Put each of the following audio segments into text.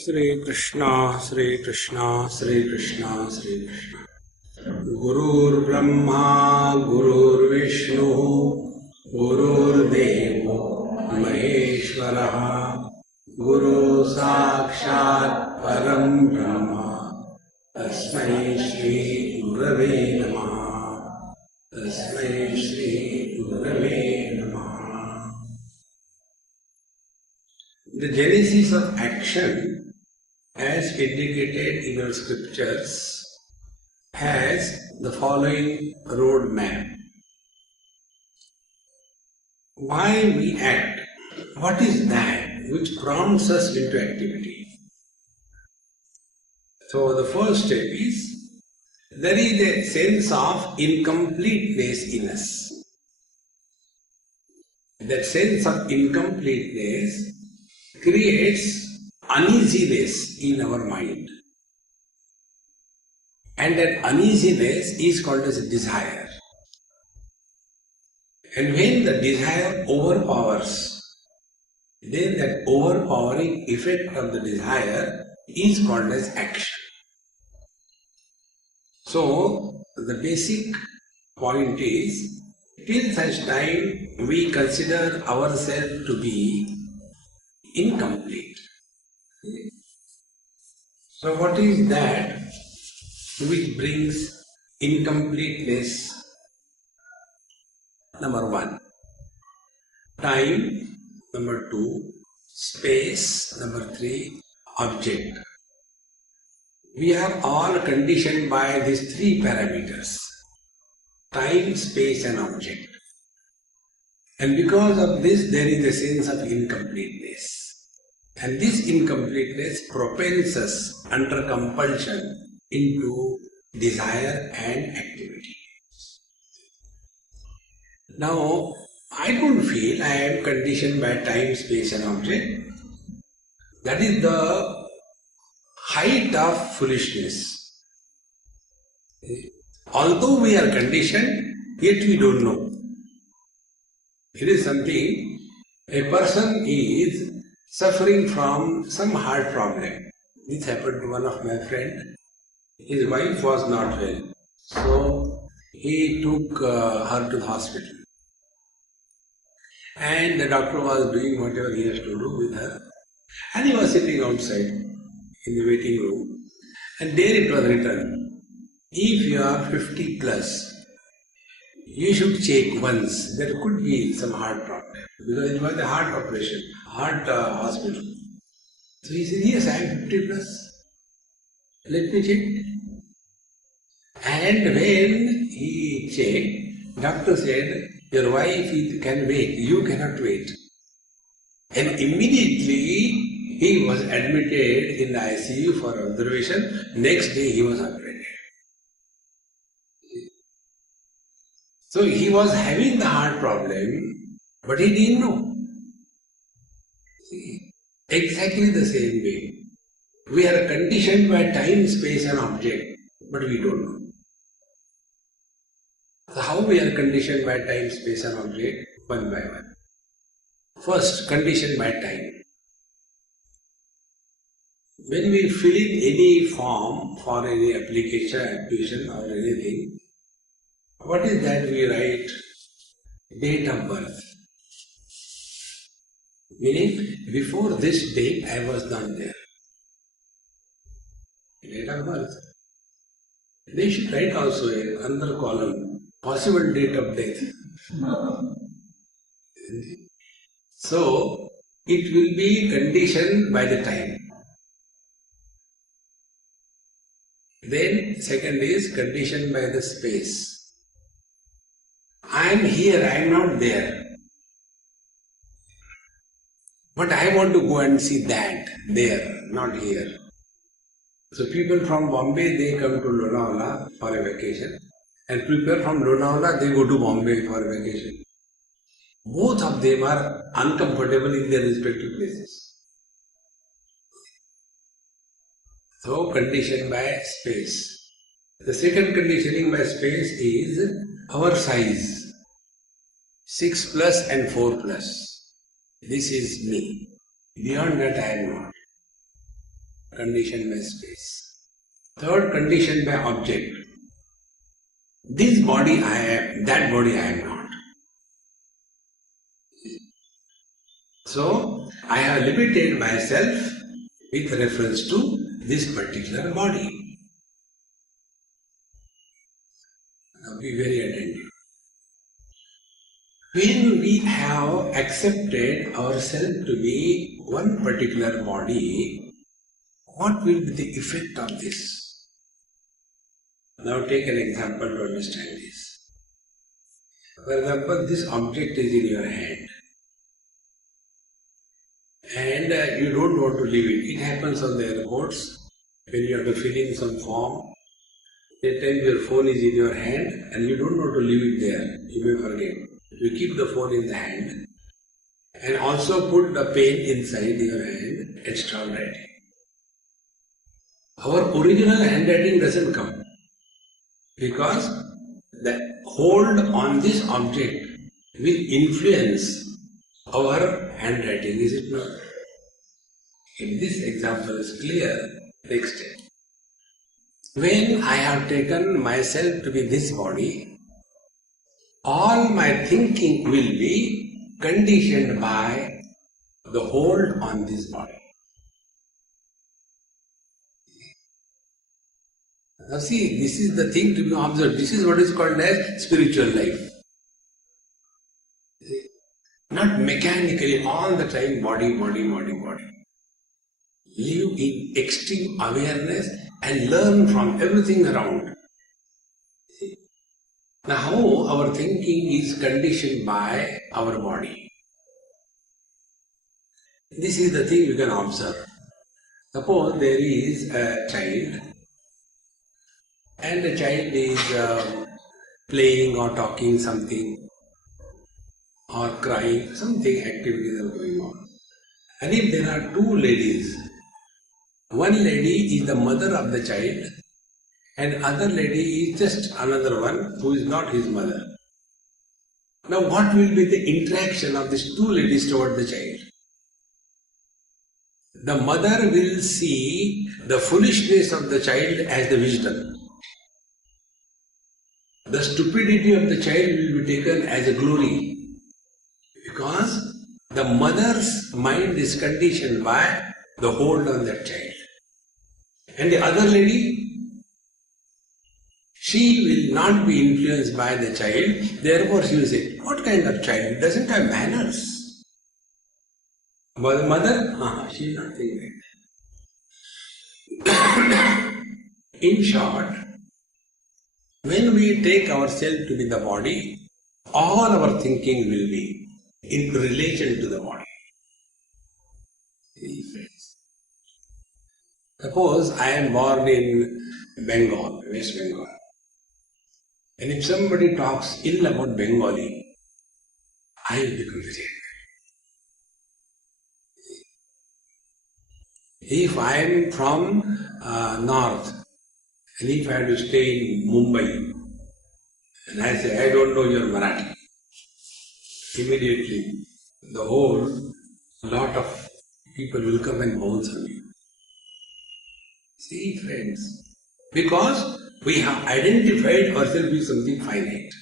श्री कृष्णा श्री कृष्णा श्री कृष्णा श्री कृष्णा। गुरुर्ब्रह्मा गुरुर्विष्णु गुरुर्देवो महेश्वरः गुरु साक्षात् परं ब्रह्म तस्मै श्री गुरवे नमः। तस्मै श्री गुरवे नमः। The genesis of action, as indicated in our scriptures, has the following roadmap. Why we act? What is that which prompts us into activity? So the first step is, there is a sense of incompleteness in us. That sense of incompleteness creates uneasiness in our mind. And that uneasiness is called as desire. And when the desire overpowers, then that overpowering effect of the desire is called as action. So, the basic point is, till such time we consider ourselves to be incomplete. So, what is that which brings incompleteness? Number one, time. Number two, space. Number three, object. We are all conditioned by these three parameters: time, space and object. And because of this, there is a sense of incompleteness. And this incompleteness propels us under compulsion into desire and activity. Now, I don't feel I am conditioned by time, space and object. That is the height of foolishness. Although we are conditioned, yet we don't know. It is something, a person is suffering from some heart problem. This happened to one of my friends. His wife was not well. So he took her to the hospital. And the doctor was doing whatever he has to do with her. And he was sitting outside in the waiting room. And there it was written, if you are 50 plus, you should check once. There could be some heart problem. Because it was a heart operation, heart hospital. So he said, yes, I am 50 plus. Let me check. And when he checked, doctor said, your wife can wait, you cannot wait. And immediately he was admitted in the ICU for observation. Next day he was operated. So he was having the heart problem, but he didn't know. See, exactly the same way. We are conditioned by time, space and object, but we don't know. So how we are conditioned by time, space and object? One by one. First, conditioned by time. When we fill in any form for any application or anything, what is that we write? Date of birth. Meaning, before this date I was not there. Date of birth. They should write also another column, possible date of death. So, it will be conditioned by the time. Then, second is conditioned by the space. I am here, I am not there. But I want to go and see that, there, not here. So people from Bombay, they come to Lonavala for a vacation. And people from Lonavala, they go to Bombay for a vacation. Both of them are uncomfortable in their respective places. So conditioned by space. The second conditioning by space is our size. 6 plus and 4 plus. This is me. Beyond that I am not. conditioned by space. Third, conditioned by object. This body I am, that body I am not. So, I have limited myself with reference to this particular body. Now be very attentive. When we have accepted ourselves to be one particular body, what will be the effect of this? Now take an example to understand this. For example, this object is in your hand and you don't want to leave it. It happens on the airports when you have to fill in some form. That time your phone is in your hand and you don't want to leave it there. You may forget. You keep the phone in the hand and also put the pen inside your hand and start writing. Our original handwriting doesn't come because the hold on this object will influence our handwriting, is it not? If this example is clear, next step. When I have taken myself to be this body, all my thinking will be conditioned by the hold on this body. Now see, this is the thing to be observed. This is what is called as spiritual life. Not mechanically all the time body. Live in extreme awareness and learn from everything around. Now how our thinking is conditioned by our body. This is the thing you can observe. Suppose there is a child and the child is playing or talking something or crying, something activities are going on. And if there are two ladies, one lady is the mother of the child and other lady is just another one who is not his mother. Now what will be the interaction of these two ladies toward the child? The mother will see the foolishness of the child as the wisdom. The stupidity of the child will be taken as a glory. Because the mother's mind is conditioned by the hold on that child. And the other lady, she will not be influenced by the child, therefore she will say, what kind of child? It doesn't have manners. But the mother, she is not thinking like that. In short, when we take ourselves to be the body, all our thinking will be in relation to the body. See, friends. Suppose I am born in Bengal, West Bengal, and if somebody talks ill about Bengali, I will become very angry. If I am from North, and if I have to stay in Mumbai, and I say, I don't know your Marathi, immediately the whole lot of people will come and bounce on you. See, friends, because we have identified ourselves with something finite.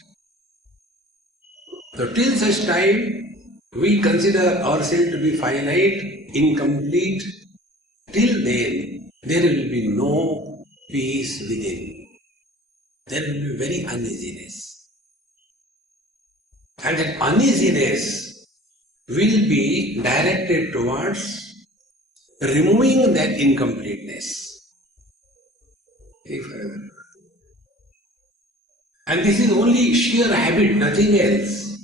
So till such time we consider ourselves to be finite, incomplete, till then there will be no peace within. There will be very uneasiness. And that uneasiness will be directed towards removing that incompleteness. And this is only sheer habit, nothing else.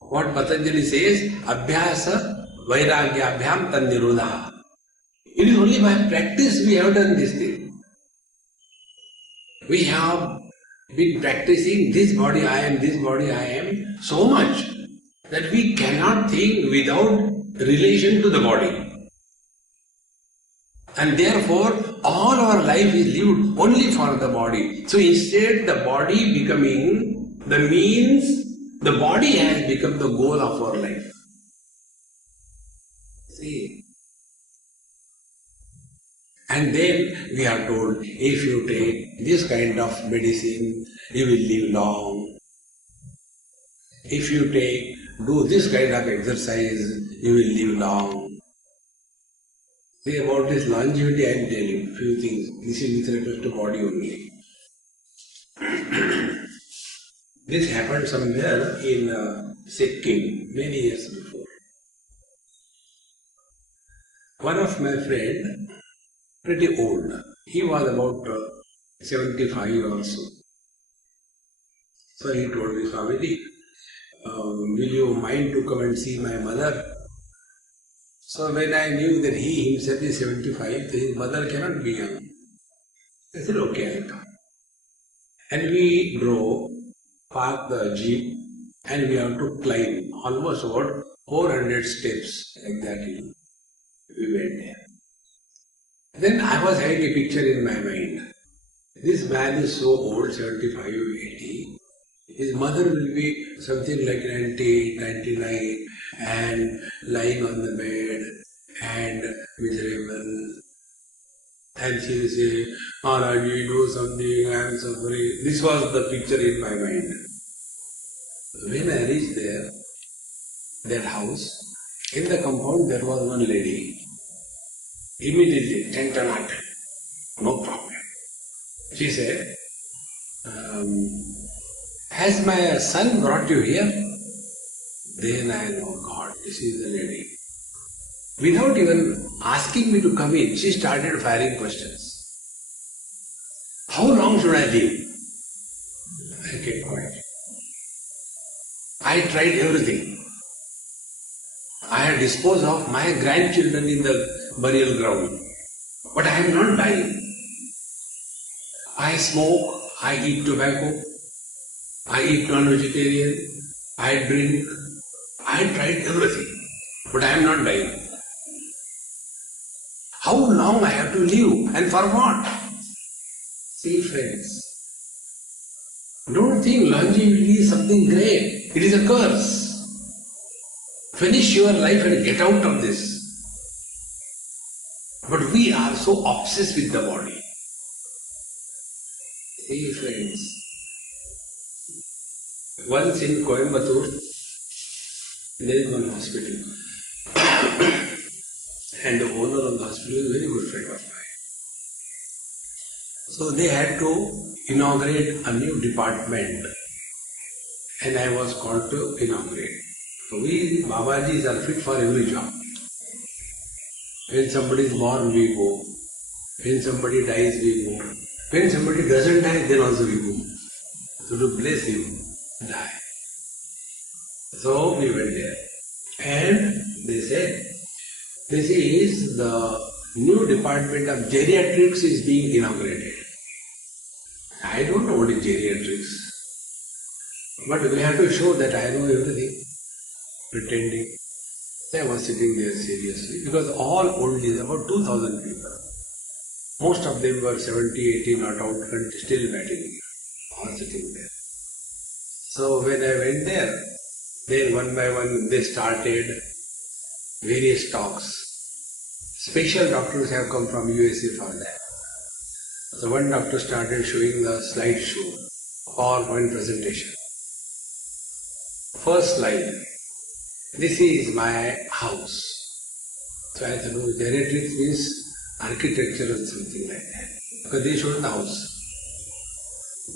What Patanjali says, Abhyasa Vairagyabhyam Tannirodha. It is only by practice we have done this thing. We have been practicing this body I am, this body I am so much that we cannot think without relation to the body. And therefore, all our life is lived only for the body. So instead, the body becoming the means, the body has become the goal of our life. See, And then we are told, if you take this kind of medicine, you will live long. If you do this kind of exercise, you will live long. See, about this longevity, I am telling few things. This is with respect to body only. This happened somewhere in Sikkim many years before. One of my friend, pretty old, he was about 75 or so. So he told me, Swamiji, will you mind to come and see my mother? So when I knew that he himself is 75, his mother cannot be young. I said, okay, I'll come. And we drove, parked the jeep, and we have to climb almost about 400 steps like that. We went there. Then I was having a picture in my mind. This man is so old, 75, 80. His mother will be something like 90, 99 and lying on the bed and miserable. And she will say, Maharaji, do something, I am suffering. This was the picture in my mind. When I reached there, that house, in the compound there was one lady. Immediately, tensioned, no problem. She said, has my son brought you here? Then I know, God, this is the lady. Without even asking me to come in, she started firing questions. How long should I live? I kept quiet. I tried everything. I had disposed of my grandchildren in the burial ground. But I am not dying. I smoke, I eat tobacco, I eat non-vegetarian, I drink, I tried everything. But I am not dying. How long I have to live and for what? See friends, don't think longevity is something great. It is a curse. Finish your life and get out of this. But we are so obsessed with the body. See friends, once in Coimbatore, there is one hospital. And the owner of the hospital is a very good friend of mine. So they had to inaugurate a new department. And I was called to inaugurate. So we Babajis are fit for every job. When somebody is born, we go. When somebody dies, we go. When somebody doesn't die, then also we go. So to bless him, die. So we went there. And they said, this is the new department of geriatrics is being inaugurated. I don't know what is geriatrics. But we have to show that I know everything. Pretending. I was sitting there seriously because all old is about 2,000 people. Most of them were 70, 80 not out and still waiting. All sitting there. So when I went there, then one by one they started various talks. Special doctors have come from USA for that. So one doctor started showing the slideshow, PowerPoint presentation. First slide, this is my house. So I thought, no, geriatrics means architecture or something like that. Because they showed the house.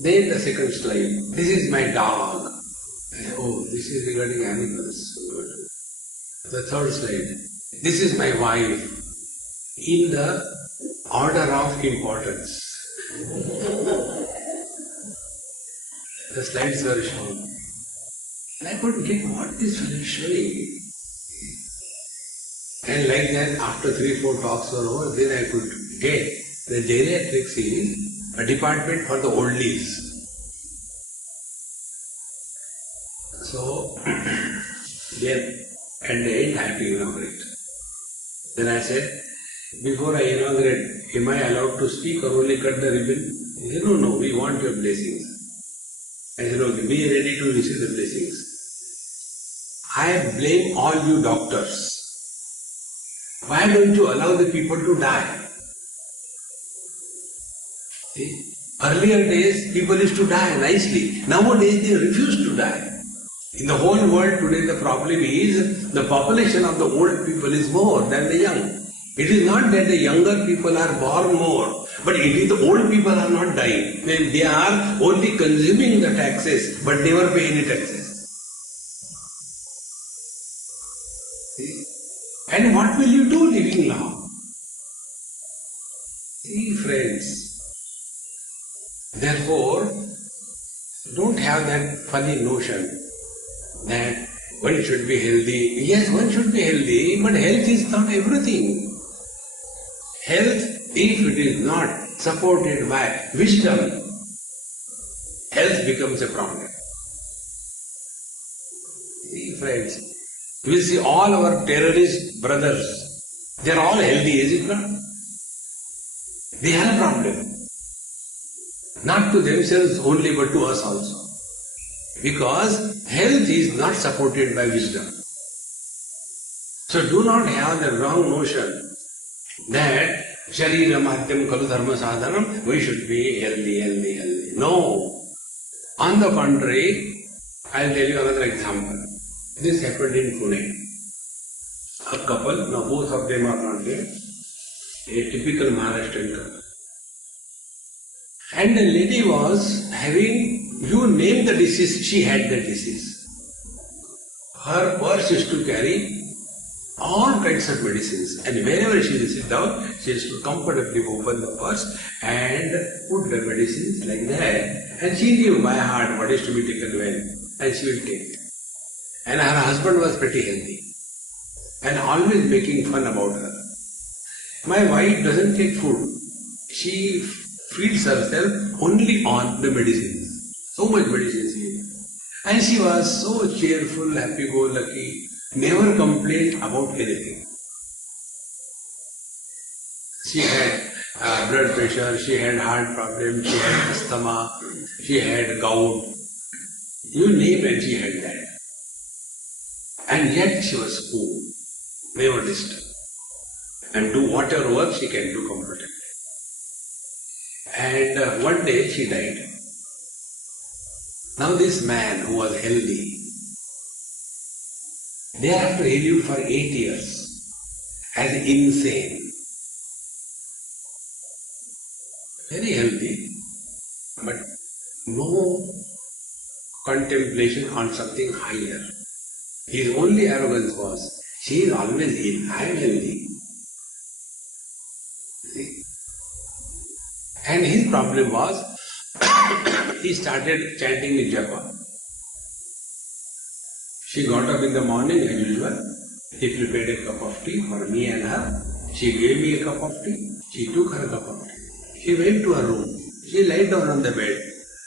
Then the second slide, this is my dog. I said, oh, this is regarding animals. The third slide, this is my wife in the order of importance. The slides were shown. And I couldn't get what this fellow is showing. And like that, after 3-4 talks were over, then I could get the geriatrics is a department for the oldies. So, then at the end I have to inaugurate. Then I said, before I inaugurate, am I allowed to speak or only cut the ribbon? He said, no, we want your blessings. I said, okay, be ready to receive the blessings. I blame all you doctors. Why don't you allow the people to die? See? Earlier days, people used to die nicely. Nowadays, they refuse to die. In the whole world today, the problem is the population of the old people is more than the young. It is not that the younger people are born more, but it is the old people are not dying. They are only consuming the taxes, but never pay any taxes. See? And what will you do living long? See, friends. Therefore, don't have that funny notion that one should be healthy. Yes, one should be healthy, but health is not everything. Health, if it is not supported by wisdom, health becomes a problem. See, friends, you will see all our terrorist brothers, they are all healthy, is it not? They have a problem. Not to themselves only, but to us also. Because health is not supported by wisdom. So do not have the wrong notion that Sharira Madhyam Kalu Dharma Sadhanam, we should be healthy. No. On the contrary, I will tell you another example. This happened in Pune. A couple, now both of them are not there, a typical Maharashtrian couple. And the lady was having, you name the disease, she had the disease. Her purse used to carry all kinds of medicines, and whenever she will sit down, she used to comfortably open the purse and put the medicines like that, and she knew by heart what is to be taken when, and she will take it. And her husband was pretty healthy and always making fun about her. My wife doesn't take food. She feeds herself only on the medicines. So much medicines she eats. And she was so cheerful, happy-go-lucky, never complained about anything. She had blood pressure, she had heart problems, she had asthma, she had gout. You name it, she had that. And yet she was cool, never disturbed. And do whatever work she can do comfortably. And one day she died. Now this man who was healthy, thereafter he lived for 8 years as insane. Very healthy, but no contemplation on something higher. His only arrogance was, she is always ill, I am healthy. See? And his problem was, he started chanting the japa. She got up in the morning as usual. He prepared a cup of tea for me and her. She gave me a cup of tea. She took her cup of tea. She went to her room. She lay down on the bed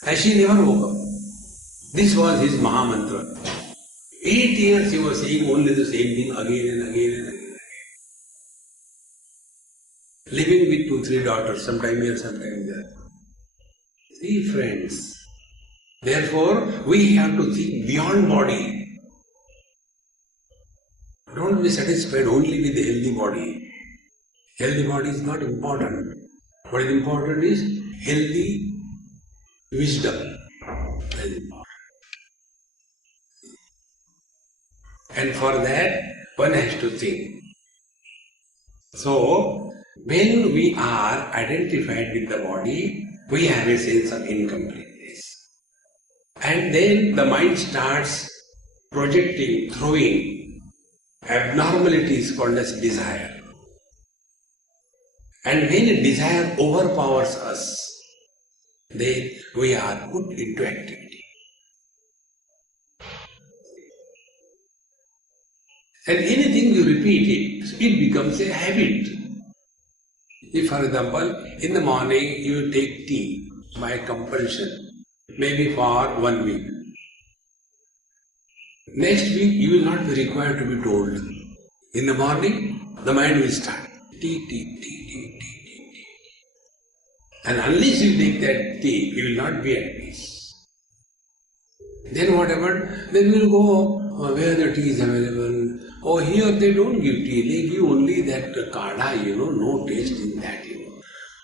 and she never woke up. This was his Maha Mantra. 8 years he was saying only the same thing again and again and again. Living with 2-3 daughters, sometime here, sometime there. See, friends, therefore we have to think beyond body. Don't be satisfied only with the healthy body. Healthy body is not important. What is important is healthy wisdom. That is important. And for that, one has to think. So, when we are identified with the body, we have a sense of incompleteness. And then the mind starts projecting, throwing abnormalities called as desire. And when a desire overpowers us, then we are put into activity. And anything you repeat it becomes a habit. If, for example, in the morning you take tea by compulsion, maybe for 1 week. Next week you will not be required to be told. In the morning, the mind will start. Tea. And unless you take that tea, you will not be at peace. Then what happened? Then we will go where the tea is available. Oh, here they don't give tea, they give only that kada, no taste in that,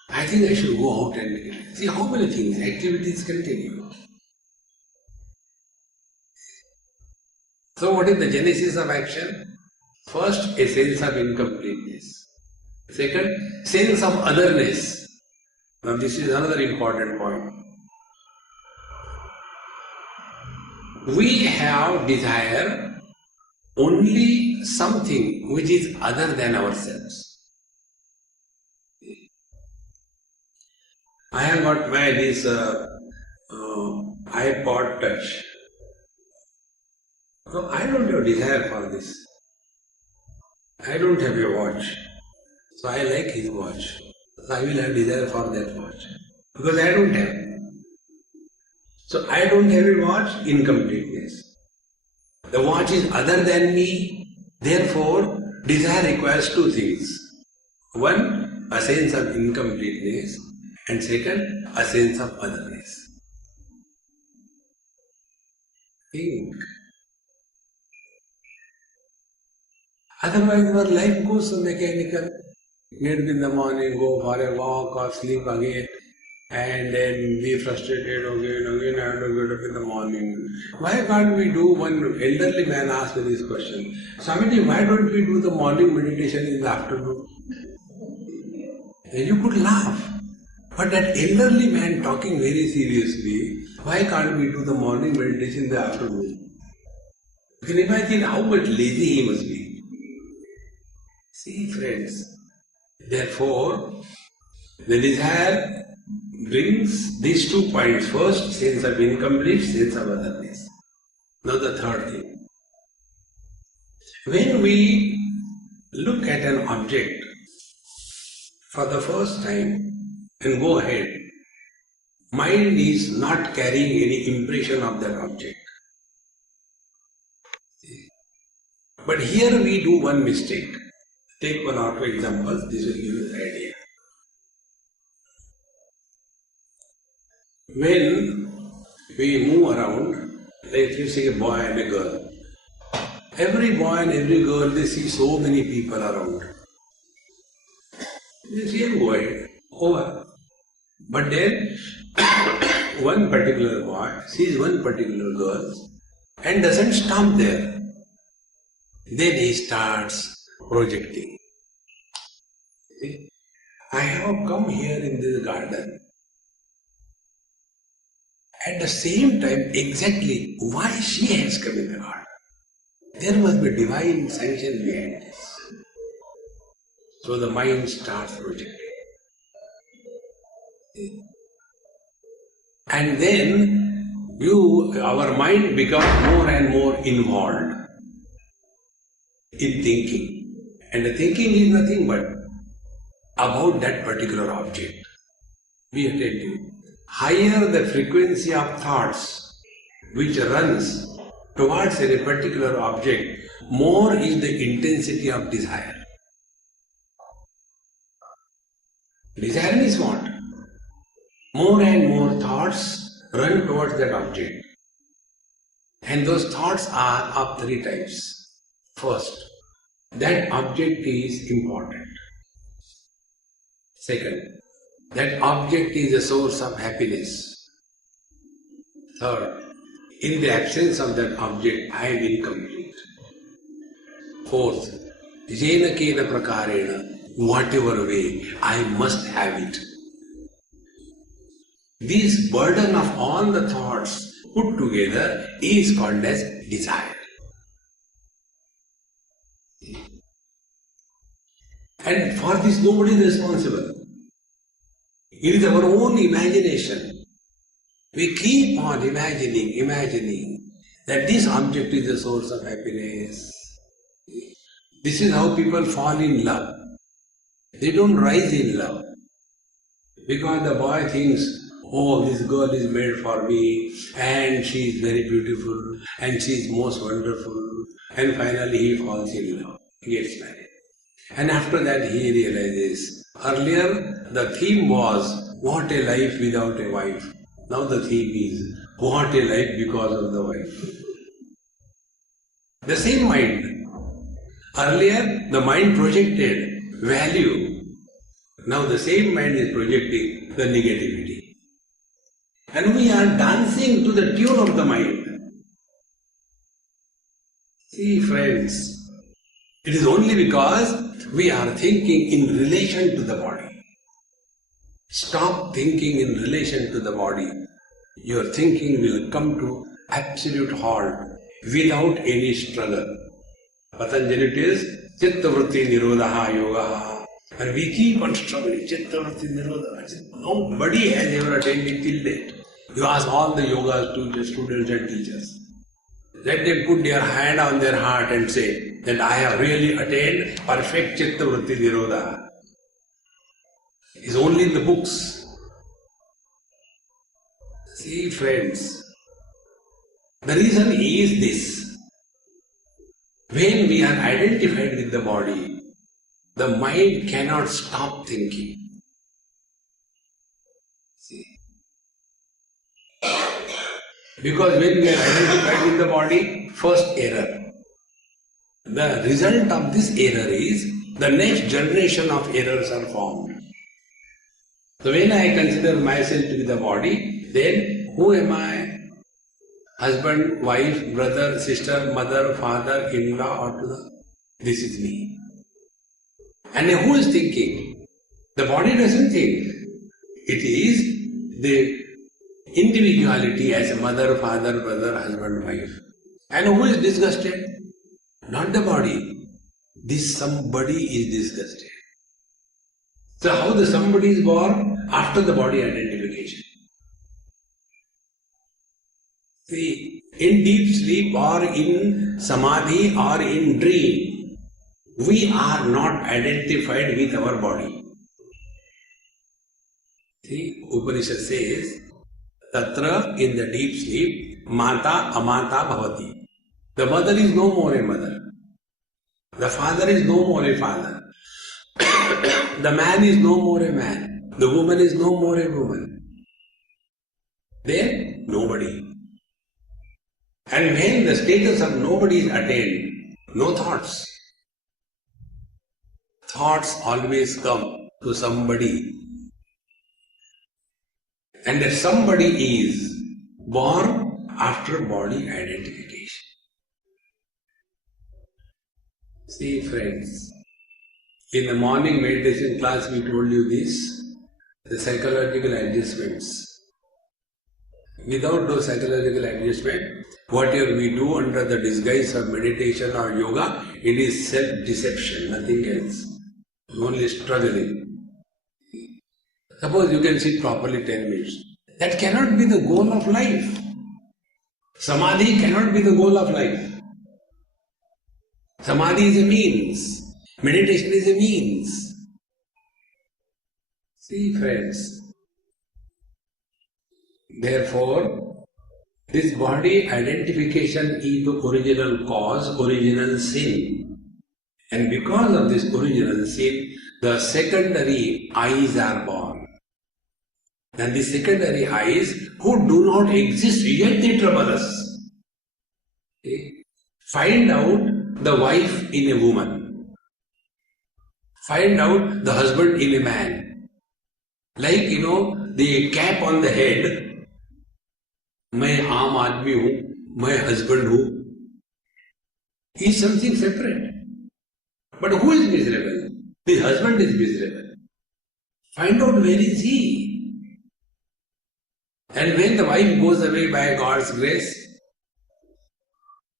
I think I should go out and see how many things, activities continue. So what is the genesis of action? First, a sense of incompleteness. Second, sense of otherness. Now this is another important point. We have desire only something which is other than ourselves. I have got this iPod Touch. No, I don't have desire for this. I don't have a watch. So I like his watch. So I will have desire for that watch. Because I don't have. So I don't have a watch, incompleteness. The watch is other than me. Therefore, desire requires two things. One, a sense of incompleteness. And second, a sense of otherness. Think. Otherwise, our life goes so mechanical. Get up in the morning, go for a walk or sleep again, and then be frustrated again, I have to get up in the morning. Why can't we do, one elderly man asked me this question, Swamiji, why don't we do the morning meditation in the afternoon? And you could laugh. But that elderly man talking very seriously, why can't we do the morning meditation in the afternoon? You can imagine how much lazy he must be. See, friends, therefore, the desire brings these 2 points. First, sense of incomplete, sense of otherness. Now the third thing. When we look at an object for the first time and go ahead, mind is not carrying any impression of that object. But here we do one mistake. Take one or two examples, this will give you the idea. When we move around, like you see a boy and a girl. Every boy and every girl, they see so many people around. They say, go ahead, over. But then, one particular boy sees one particular girl and doesn't stop there. Then he starts projecting. See? I have come here in this garden. At the same time, exactly why she has come in the garden. There must be divine sanction behind this. So the mind starts projecting. And then our mind becomes more and more involved in thinking. And the thinking is nothing but about that particular object. Be attentive. Higher the frequency of thoughts which runs towards a particular object, more is the intensity of desire. Desire is what? More and more thoughts run towards that object. And those thoughts are of 3 types. First, that object is important. Second, that object is a source of happiness. Third, in the absence of that object, I am incomplete. Fourth, jena kena prakarena, whatever way, I must have it. This burden of all the thoughts put together is called as desire. And for this nobody is responsible. It is our own imagination. We keep on imagining that this object is the source of happiness. This is how people fall in love. They don't rise in love. Because the boy thinks, oh, this girl is made for me and she is very beautiful and she is most wonderful. And finally he falls in love. He gets married. And after that he realizes, earlier the theme was, what a life without a wife. Now the theme is, what a life because of the wife. The same mind. Earlier the mind projected value. Now the same mind is projecting the negativity. And we are dancing to the tune of the mind. See friends, it is only because we are thinking in relation to the body. Stop thinking in relation to the body. Your thinking will come to absolute halt without any struggle. Patanjali tells, Chitta Vritti Nirodha Yoga. And we keep on struggling, Chitta Vritti Nirodha. Nobody has ever attained it till date. You ask all the yoga students and teachers. Let them put their hand on their heart and say that I have really attained perfect Chitta Vritti Nirodha. It's only in the books. See friends, the reason is this. When we are identified with the body, the mind cannot stop thinking. See? Because when we are identified with the body, first error. The result of this error is the next generation of errors are formed. So when I consider myself to be the body, then who am I? Husband, wife, brother, sister, mother, father, in-law, or to the... This is me. And who is thinking? The body doesn't think. It is the individuality as a mother, father, brother, husband, wife. And who is disgusted? Not the body. This somebody is disgusted. So how the somebody is born? After the body identification. See, in deep sleep or in samadhi or in dream, we are not identified with our body. See, Upanishad says, Tatra, in the deep sleep, Mata Amata Bhavati. The mother is no more a mother. The father is no more a father. The man is no more a man. The woman is no more a woman. Then, nobody. And when the status of nobody is attained, no thoughts. Thoughts always come to somebody. And that somebody is born after body identification. See friends, in the morning meditation class we told you this, the psychological adjustments. Without those psychological adjustments, whatever we do under the disguise of meditation or yoga, it is self-deception, nothing else. Only struggling. Suppose you can sit properly 10 minutes. That cannot be the goal of life. Samadhi cannot be the goal of life. Samadhi is a means. Meditation is a means. See friends, therefore, this body identification is the original cause, original sin. And because of this original sin, the secondary eyes are born. And the secondary eyes, who do not exist, yet they trouble us. Okay? Find out the wife in a woman. Find out the husband in a man. Like, the cap on the head. मैं आम आदमी हूँ, मैं husband हूँ. He is something separate. But who is miserable? The husband is miserable. Find out where is he. And when the wife goes away by God's grace,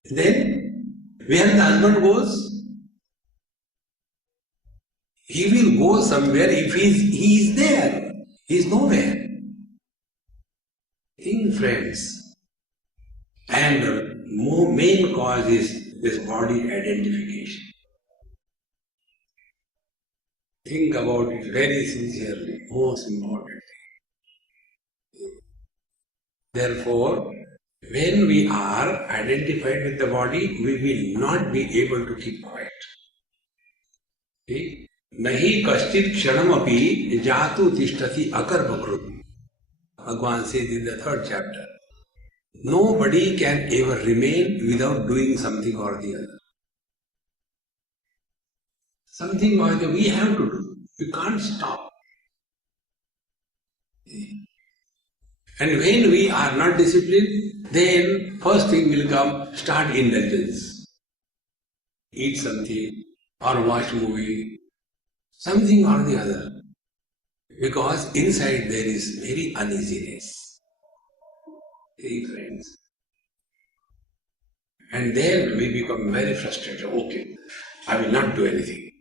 then where the husband goes? He will go somewhere if he is there. He is nowhere. Think friends. And the main cause is this body identification. Think about it very sincerely, most important thing. Therefore, when we are identified with the body, we will not be able to keep quiet. See? Nahi kaschit kshanamapi jatu tishtati akarmakrut. Bhagavan says in the 3rd chapter. Nobody can ever remain without doing something or the other. Something or the other we have to do. We can't stop. And when we are not disciplined, then first thing will come, start indulgence. Eat something or watch movie, something or the other. Because inside there is very uneasiness. See, friends. And then we become very frustrated. Okay, I will not do anything.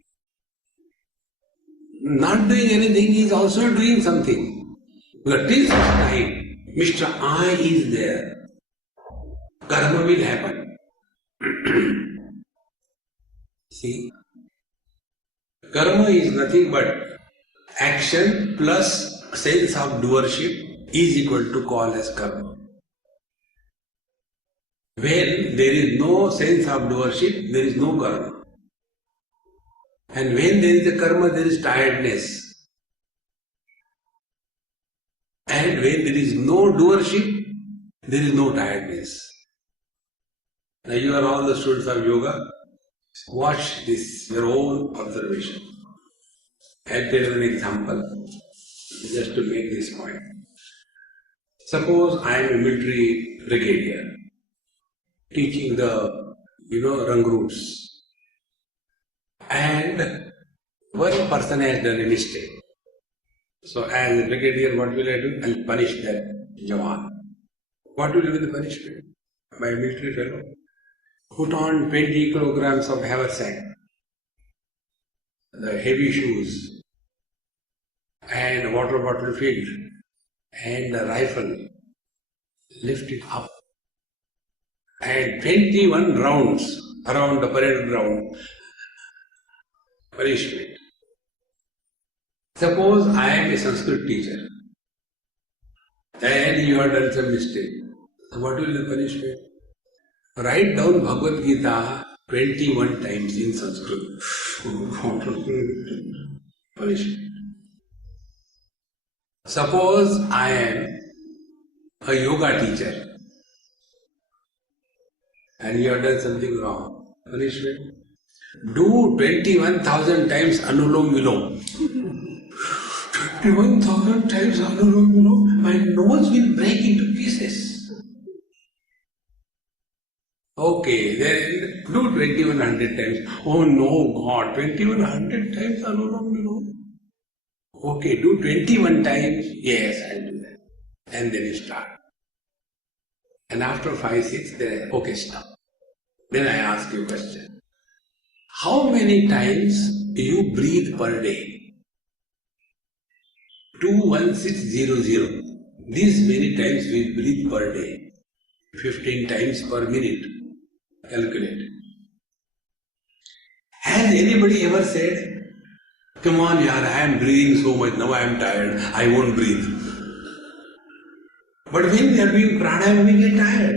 Not doing anything is also doing something. Because till such time, Mr. I is there. Karma will happen. See, karma is nothing but action plus sense of doership is equal to call as karma. When there is no sense of doership, there is no karma. And when there is a karma, there is tiredness. And when there is no doership, there is no tiredness. Now you are all the students of yoga. Watch this, your own observation. I'll tell you an example, just to make this point. Suppose I am a military brigadier, teaching the, rung routes. And one person has done a mistake. So as a brigadier, what will I do? I'll punish that Jawan. What will be the punishment? My military fellow. Put on 20 kilograms of haversack, the heavy shoes, and water bottle filled, and a rifle. Lift it up. And 21 rounds around the parade ground. Punishment. Suppose I am a Sanskrit teacher and you have done some mistake. So what will be the punishment? Write down Bhagavad Gita 21 times in Sanskrit. Punishment. Suppose I am a yoga teacher and you have done something wrong. Punishment. Do 21,000 times Anulom Vilom. 21,000 times Anulom Vilom, my nose will break into pieces. Okay, then do 2100 times. Oh no, God, 2100 times Anulom Vilom. Okay, do 21 times. Yes, I'll do that. And then you start. And after 5, 6, then okay, stop. Then I ask you a question. How many times you breathe per day? 21600. These many times we breathe per day. 15 times per minute. Calculate. Has anybody ever said, come on yaar, I am breathing so much, now I am tired, I won't breathe. But when we are doing pranayama, we get tired.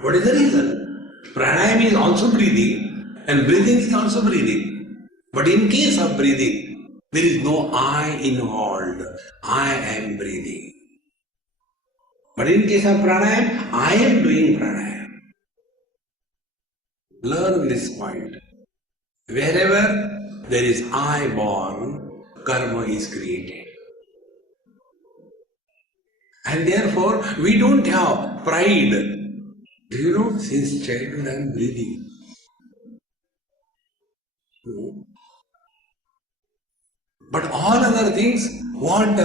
What is the reason? Pranayama is also breathing and breathing is also breathing. But in case of breathing, there is no I involved. I am breathing. But in case of pranayama, I am doing pranayama. Learn this point. Wherever there is I born, karma is created. And therefore, we don't have pride. Do you know, since childhood I am breathing. But all other things, what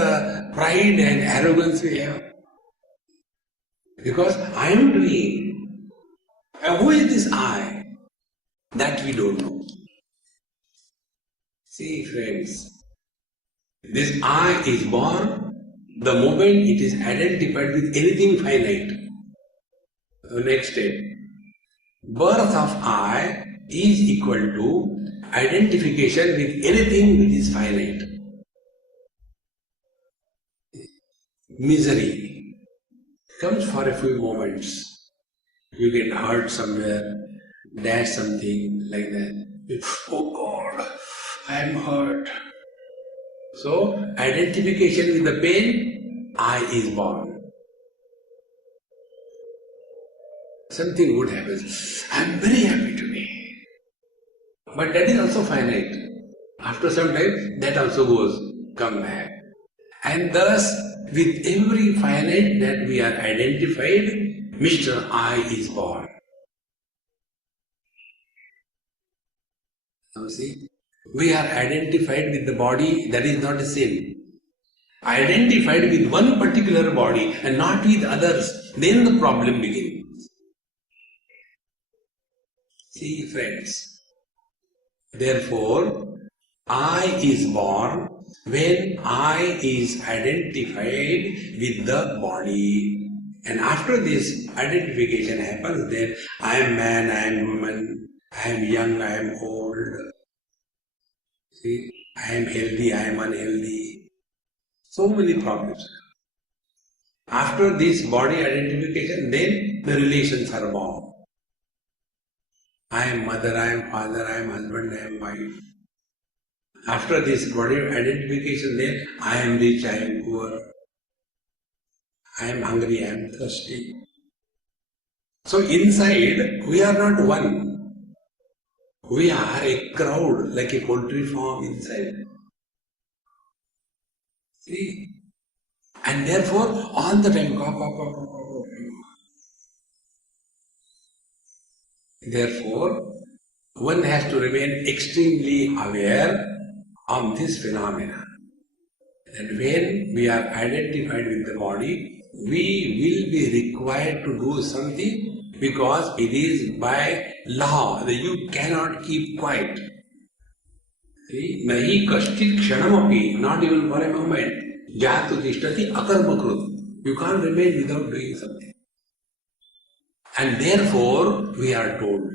pride and arrogance we have. Because I am doing. Who is this I? That we don't know. See friends, this I is born the moment it is identified with anything finite. The next step. Birth of I is equal to identification with anything which is finite. Misery comes for a few moments. You get hurt somewhere, dash something like that. Oh God, I am hurt. So, identification with the pain, I is born. Something good happens. I am very happy today. But that is also finite. After some time, that also goes, come back. And thus, with every finite that we are identified, Mr. I is born. Now see, we are identified with the body, that is not the same. Identified with one particular body and not with others, then the problem begins. See friends, therefore, I is born when I is identified with the body. And after this identification happens, then I am man, I am woman, I am young, I am old. See, I am healthy, I am unhealthy. So many problems. After this body identification, then the relations are born. I am mother, I am father, I am husband, I am wife. After this body identification, then I am rich, I am poor, I am hungry, I am thirsty. So inside, we are not one. We are a crowd, like a poultry farm inside. See? And therefore, all the time, therefore, one has to remain extremely aware of this phenomena. That when we are identified with the body, we will be required to do something because it is by law that you cannot keep quiet. See, nahi kashchit kshanamapi, not even for a moment, jatu tishtati akarmakrut. You can't remain without doing something. And therefore, we are told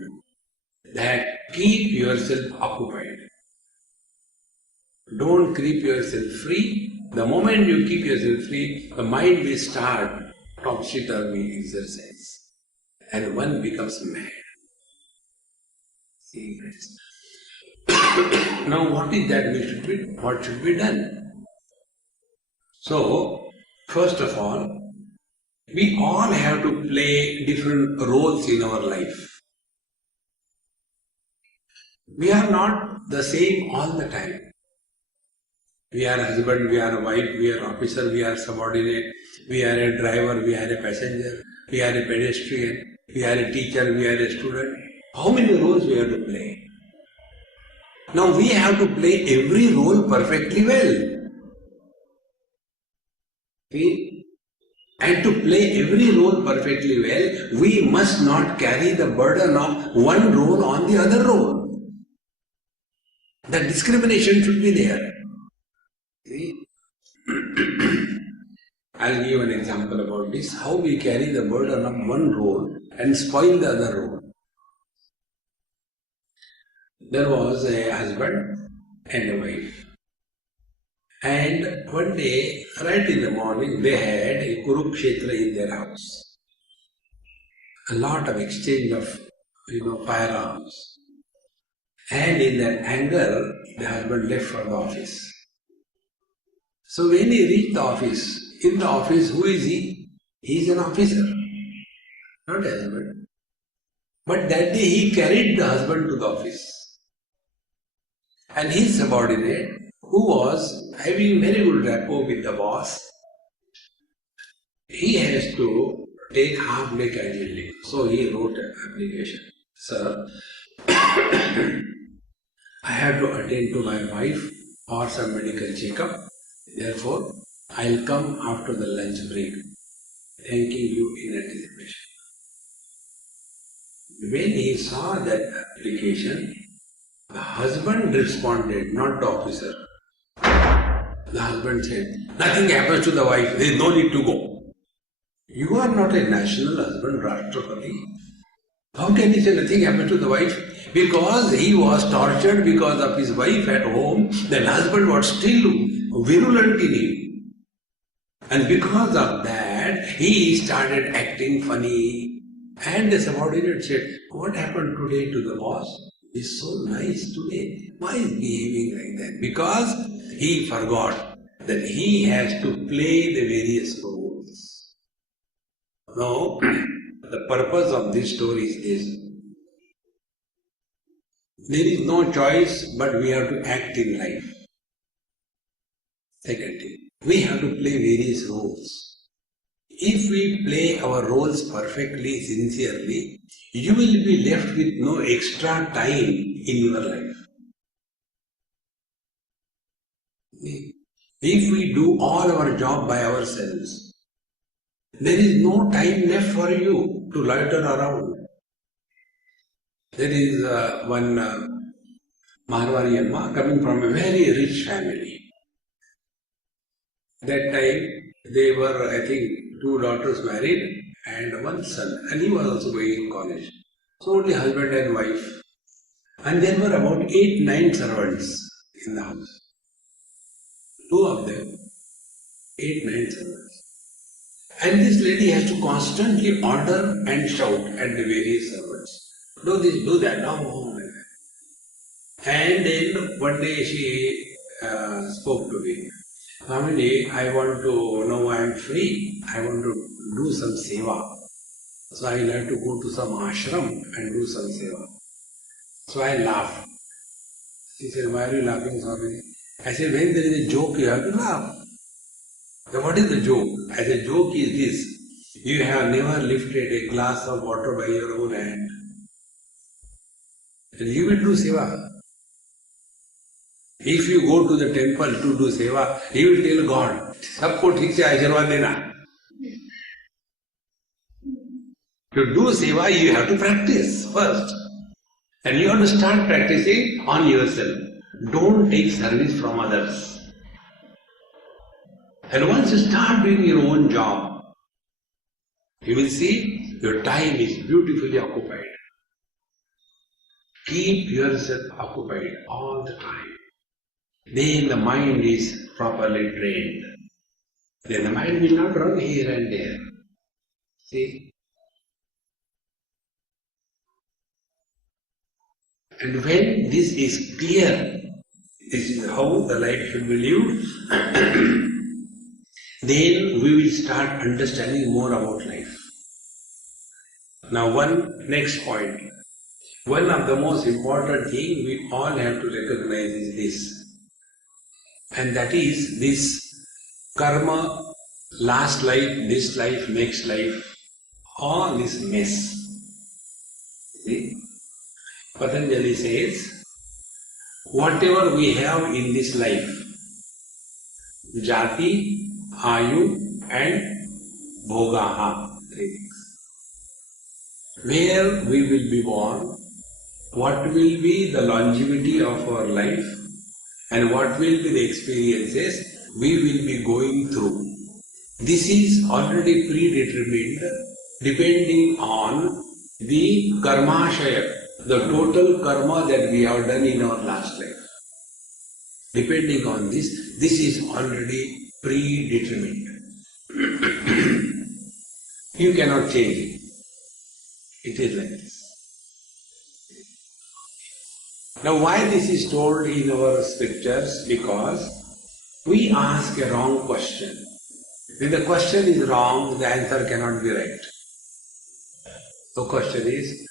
that keep yourself occupied. Don't keep yourself free. The moment you keep yourself free, the mind will start topsy-turvy exercise. And one becomes mad. See, now what is that what should be done? So, first of all, we all have to play different roles in our life. We are not the same all the time. We are husband, we are wife, we are officer, we are subordinate, we are a driver, we are a passenger, we are a pedestrian, we are a teacher, we are a student. How many roles we have to play? Now we have to play every role perfectly well. See? And to play every role perfectly well, we must not carry the burden of one role on the other role. The discrimination should be there. See? I'll give an example about this, how we carry the burden of one role and spoil the other role. There was a husband and a wife. And one day, right in the morning, they had a Kurukshetra in their house. A lot of exchange of, firearms. And in that anger, the husband left for the office. So when he reached the office, in the office, who is he? He is an officer, not a husband. But that day he carried the husband to the office. And his subordinate, who was having very good rapport with the boss, he has to take half day casual leave. So he wrote an application. Sir, I have to attend to my wife for some medical checkup. Therefore, I'll come after the lunch break, thanking you in anticipation. When he saw that application, the husband responded, not the officer. The husband said, nothing happens to the wife, there is no need to go. You are not a national husband, Rashtrapati. How can he say nothing happens to the wife? Because he was tortured because of his wife at home, the husband was still virulent in him. And because of that, he started acting funny. And the subordinate said, what happened today to the boss? He's so nice today. Why is he behaving like that? Because he forgot that he has to play the various roles. Now, the purpose of this story is this. There is no choice, but we have to act in life. Second thing. We have to play various roles. If we play our roles perfectly, sincerely, you will be left with no extra time in your life. If we do all our job by ourselves, there is no time left for you to loiter around. There is one Marwari Amma coming from a very rich family. That time they were, I think, two daughters married and one son, and he was also going in college. So only husband and wife. And there were about 8-9 servants in the house. Two of them, 8-9 servants. And this lady has to constantly order and shout at the various servants. Do this, do that, no. And then one day she spoke to me. Swamiji, I want to know I am free. I want to do some seva. So I will have to go to some ashram and do some seva. So I laughed. She said, why are you laughing, Swamiji? I said, when there is a joke, you have to laugh. So what is the joke? I said, joke is this. You have never lifted a glass of water by your own hand. And you will do seva. If you go to the temple to do seva, you will tell God, सबको ठीक से आशीर्वाद देना. To do seva, you have to practice first. And you have to start practicing on yourself. Don't take service from others. And once you start doing your own job, you will see your time is beautifully occupied. Keep yourself occupied all the time. Then the mind is properly trained. Then the mind will not run here and there. See? And when this is clear, this is how the life should be lived, then we will start understanding more about life. Now one next point. One of the most important thing we all have to recognize is this. And that is this karma, last life, this life, next life, all is mess. See? Patanjali says, whatever we have in this life, jati, ayu and bhogaha, three things. Where we will be born, what will be the longevity of our life, and what will be the experiences we will be going through. This is already predetermined depending on the karmashaya, the total karma that we have done in our last life. Depending on this is already predetermined. You cannot change it. It is like this. Now why this is told in our scriptures? Because we ask a wrong question. When the question is wrong, the answer cannot be right. The question is,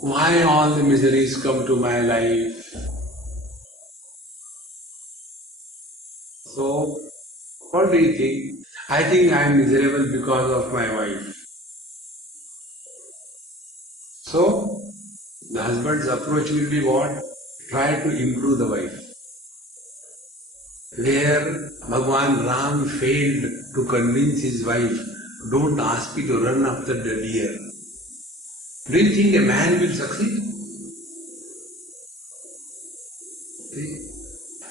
why all the miseries come to my life? So, what do you think? I think I am miserable because of my wife. So, the husband's approach will be what? Try to improve the wife. Where Bhagwan Ram failed to convince his wife, don't ask me to run after the deer. Do you think a man will succeed? See?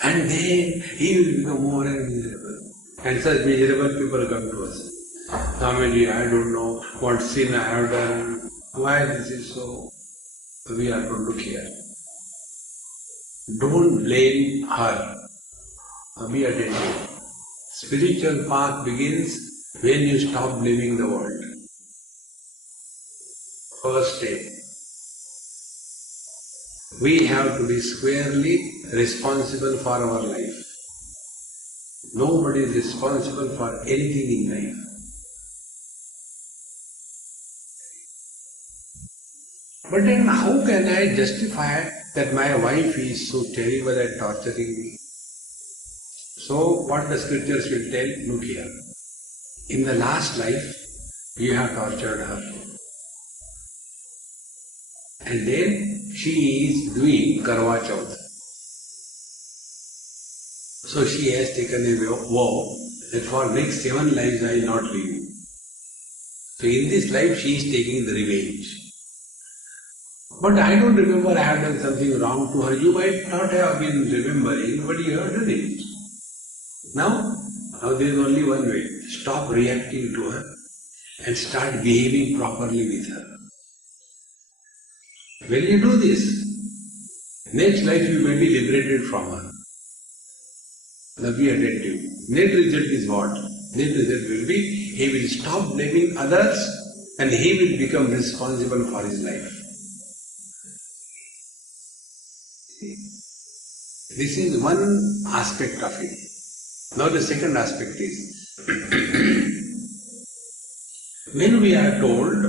And then he will become more and miserable. And such miserable people come to us. Swamiji, I don't know what sin I have done, why this is so. We are to look here. Don't blame her. Be attentive. Spiritual path begins when you stop blaming the world. First step. We have to be squarely responsible for our life. Nobody is responsible for anything in life. But then how can I justify that my wife is so terrible at torturing me? So what the scriptures will tell, look here. In the last life, you have tortured her. And then she is doing Karwa Chauth. So she has taken a vow that for next 7 lives I will not leave you. So in this life she is taking the revenge. But I don't remember I have done something wrong to her. You might not have been remembering, but you have done it. Now there is only one way. Stop reacting to her and start behaving properly with her. When you do this, next life you may be liberated from her. Now be attentive. Net result is what? Net result will be, he will stop blaming others and he will become responsible for his life. This is one aspect of it. Now the second aspect is, when we are told,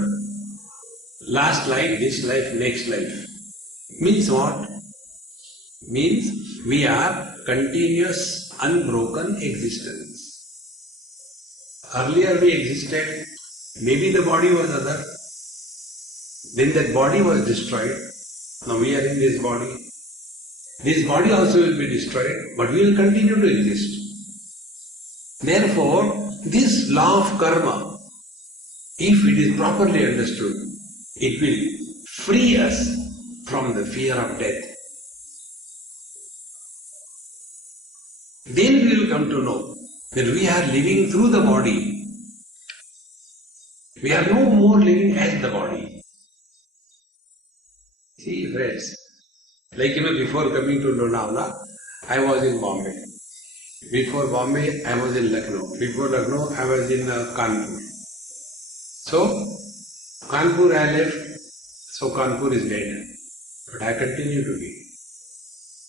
last life, this life, next life, means what? Means we are continuous, unbroken existence. Earlier we existed, maybe the body was other, then that body was destroyed, now we are in this body. This body also will be destroyed, but we will continue to exist. Therefore, this law of karma, if it is properly understood, it will free us from the fear of death. Then we will come to know that we are living through the body. We are no more living as the body. See friends, like before coming to Lonavala, I was in Bombay. Before Bombay, I was in Lucknow. Before Lucknow, I was in Kanpur. So, Kanpur I left, so Kanpur is dead. But I continue to be.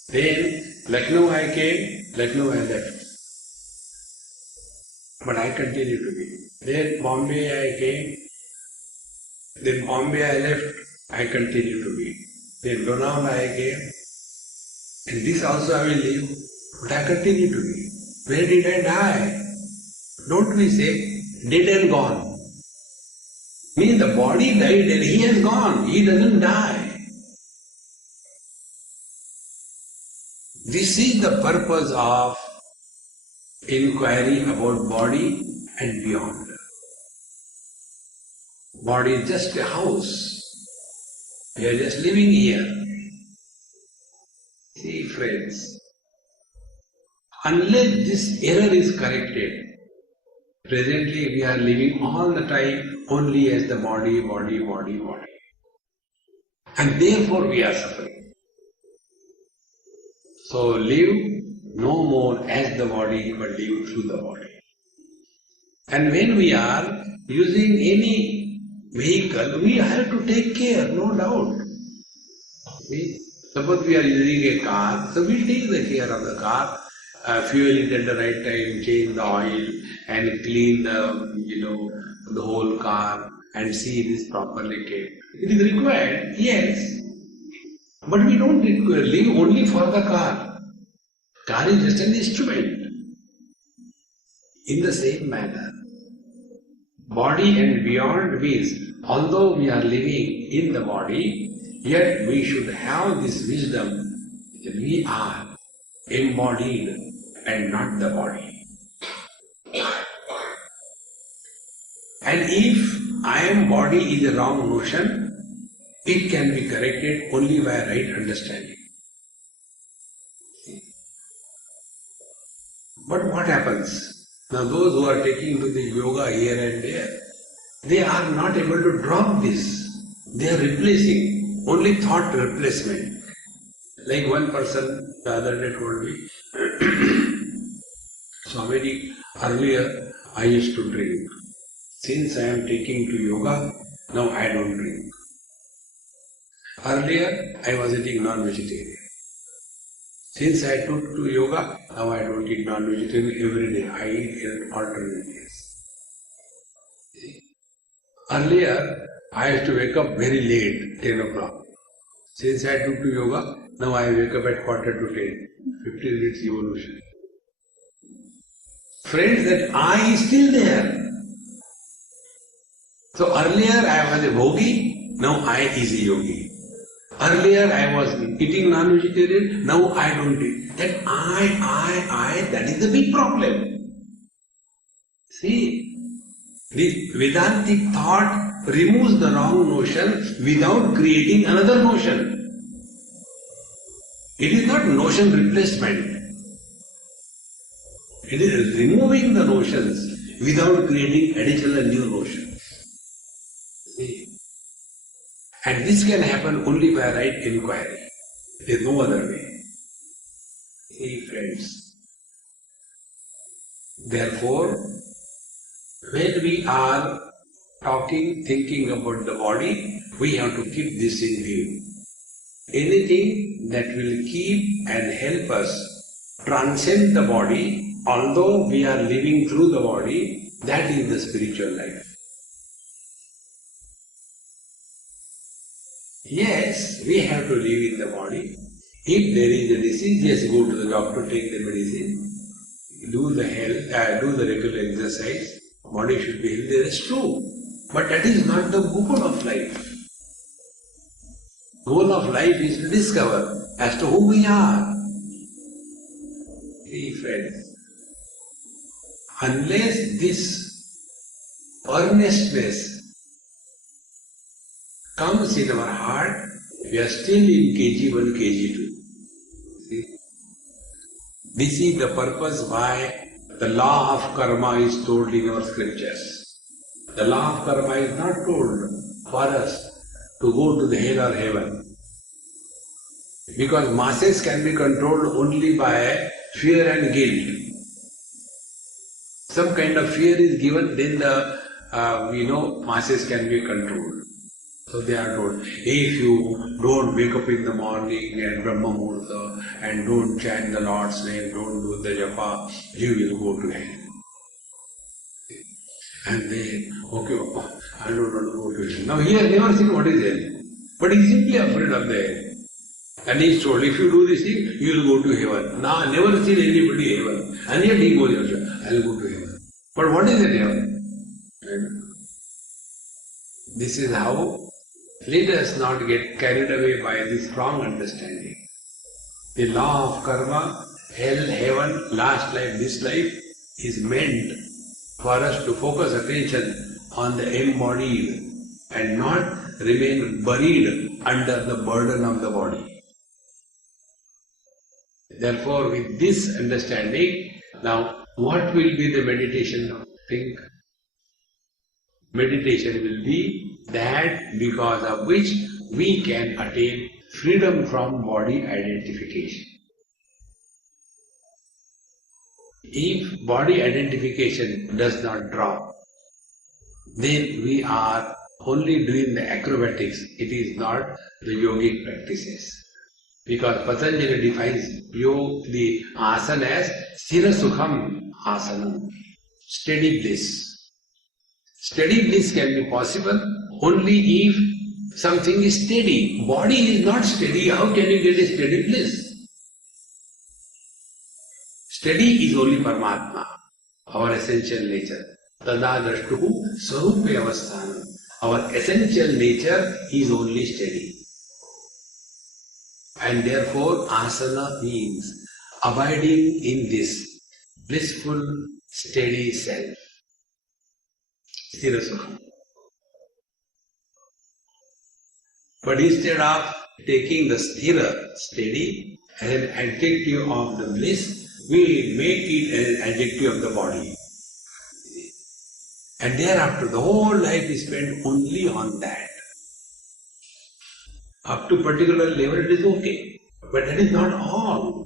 Then Lucknow I came, Lucknow I left. But I continue to be. Then Bombay I came, then Bombay I left, I continue to be. Then Lonavala I came, and this also I will leave, but I continue to be. Where did I die? Don't we say, dead and gone? Means the body died and he has gone, he doesn't die. This is the purpose of inquiry about body and beyond. Body is just a house. We are just living here. See friends, unless this error is corrected, presently we are living all the time only as the body. And therefore we are suffering. So live no more as the body, but live through the body. And when we are using any vehicle, we have to take care, no doubt. Suppose we are using a car, so we take the care of the car, fuel it at the right time, change the oil, and clean the whole car, and see it is properly kept. It is required, yes, but we don't live only for the car. Car is just an instrument. In the same manner, body and beyond means, although we are living in the body, yet we should have this wisdom that we are embodied and not the body. And if I am body is a wrong notion, it can be corrected only by right understanding. But what happens? Now those who are taking to the yoga here and there, they are not able to drop this. They are replacing, only thought replacement. Like one person the other day told me, Swamiji, earlier I used to drink. Since I am taking to yoga, now I don't drink. Earlier I was eating non-vegetarian. Since I took to yoga, now I don't eat non-vegetarian every day. I eat in alternate days. Earlier, I used to wake up very late, 10 o'clock. Since I took to yoga, now I wake up at quarter to 10. 15 minutes evolution. Friends, that I is still there. So earlier I was a bhogi, now I is a yogi. Earlier I was eating non-vegetarian, now I don't eat. That I, that is the big problem. See, the Vedantic thought removes the wrong notion without creating another notion. It is not notion replacement. It is removing the notions without creating additional new notions. See? And this can happen only by right inquiry. There is no other way. See, friends. Therefore, when we are talking, thinking about the body, we have to keep this in view. Anything that will keep and help us transcend the body, although we are living through the body, that is the spiritual life. Yes, we have to live in the body. If there is a disease, yes, go to the doctor, take the medicine, do the health, do the regular exercise. Body should be healthy. That's true, but that is not the goal of life. Goal of life is to discover as to who we are. See, friends, unless this earnestness comes in our heart, we are still in KG1, KG2. See? This is the purpose why the law of karma is told in our scriptures. The law of karma is not told for us to go to the hell or heaven. Because masses can be controlled only by fear and guilt. Some kind of fear is given, then the masses can be controlled. So they are told, if you don't wake up in the morning and Brahma Murta and don't chant the Lord's name, don't do the japa, you will go to hell. And then, okay, I don't want to go to hell. Now he has never seen what is hell, but he is simply afraid of the hell. And he is told, if you do this thing, you will go to heaven. Now I never seen anybody heaven. And yet he goes, I will go to heaven. But what is that heaven? This is how. Let us not get carried away by this wrong understanding. The law of karma, hell, heaven, last life, this life is meant for us to focus attention on the embodied and not remain buried under the burden of the body. Therefore, with this understanding, now what will be the meditation? Think. Meditation will be that because of which we can attain freedom from body identification. If body identification does not drop, then we are only doing the acrobatics. It is not the yogic practices. Because Patanjali defines the asana as sthira sukham asanam, steady bliss. Steady bliss can be possible only if something is steady. Body is not steady, how can you get a steady bliss? Steady is only Paramatma, our essential nature. Tada drashtuhu sarupe avasthanam. Our essential nature is only steady. And therefore asana means abiding in this blissful, steady self. Sthira Sukham. But instead of taking the sthira, steady, as an adjective of the bliss, we make it an adjective of the body. And thereafter the whole life is spent only on that. Up to particular level it is okay, but that is not all.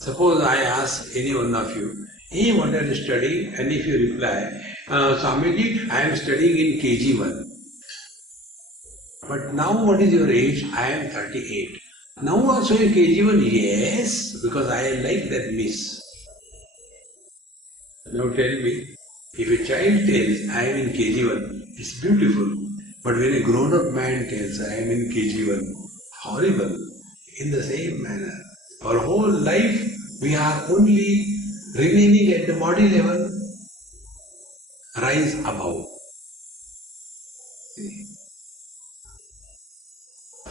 Suppose I ask any one of you, hey, what are you studying? And if you reply, Swamiji, I am studying in KG1. But now what is your age? I am 38. Now also in KG1? Yes, because I like that miss. Now tell me, if a child tells, I am in KG1, it's beautiful. But when a grown-up man tells, I am in KG1, horrible. In the same manner, our whole life we are only remaining at the body level, rise above.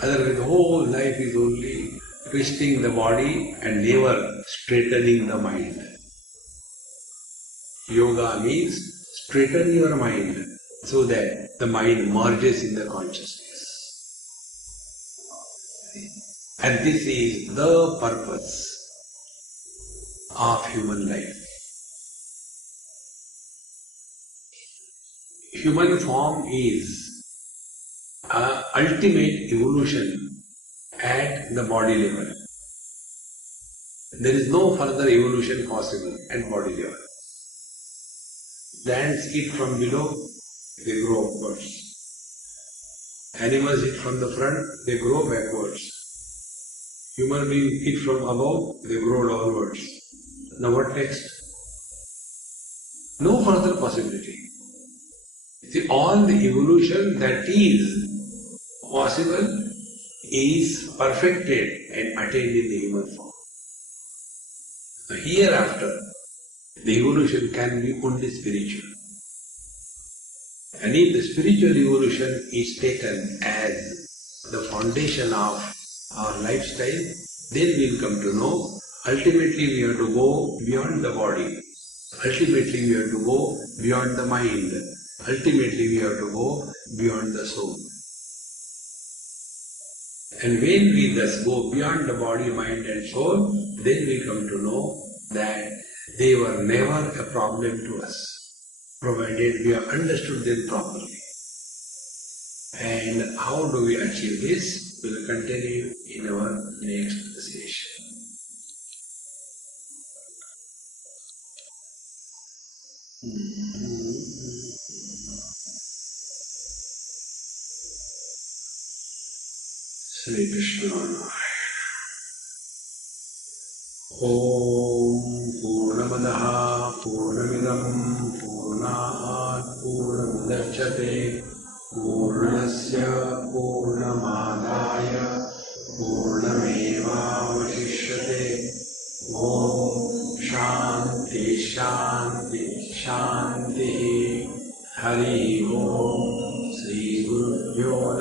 Otherwise, the whole life is only twisting the body and never straightening the mind. Yoga means straighten your mind so that the mind merges in the consciousness. And this is the purpose of human life. Human form is ultimate evolution at the body level. There is no further evolution possible at body level. Plants eat from below, they grow upwards. Animals eat from the front, they grow backwards. Human beings eat from above, they grow downwards. Now what next? No further possibility. See, all the evolution that is possible is perfected and attained in the human form. So hereafter, the evolution can be only spiritual. And if the spiritual evolution is taken as the foundation of our lifestyle, then we will come to know ultimately we have to go beyond the body. Ultimately we have to go beyond the mind. Ultimately we have to go beyond the soul. And when we thus go beyond the body, mind and soul, then we come to know that they were never a problem to us, provided we have understood them properly. And how do we achieve this? We will continue in our next session. Sri Krishna. Om Purnamadaha Purnamidam Purnat Purnamudachyate Purnasya Purnamadaya Purnameva Vashishyate. Om Shanti Shanti Shanti. Hari Om Sri Guru Pyo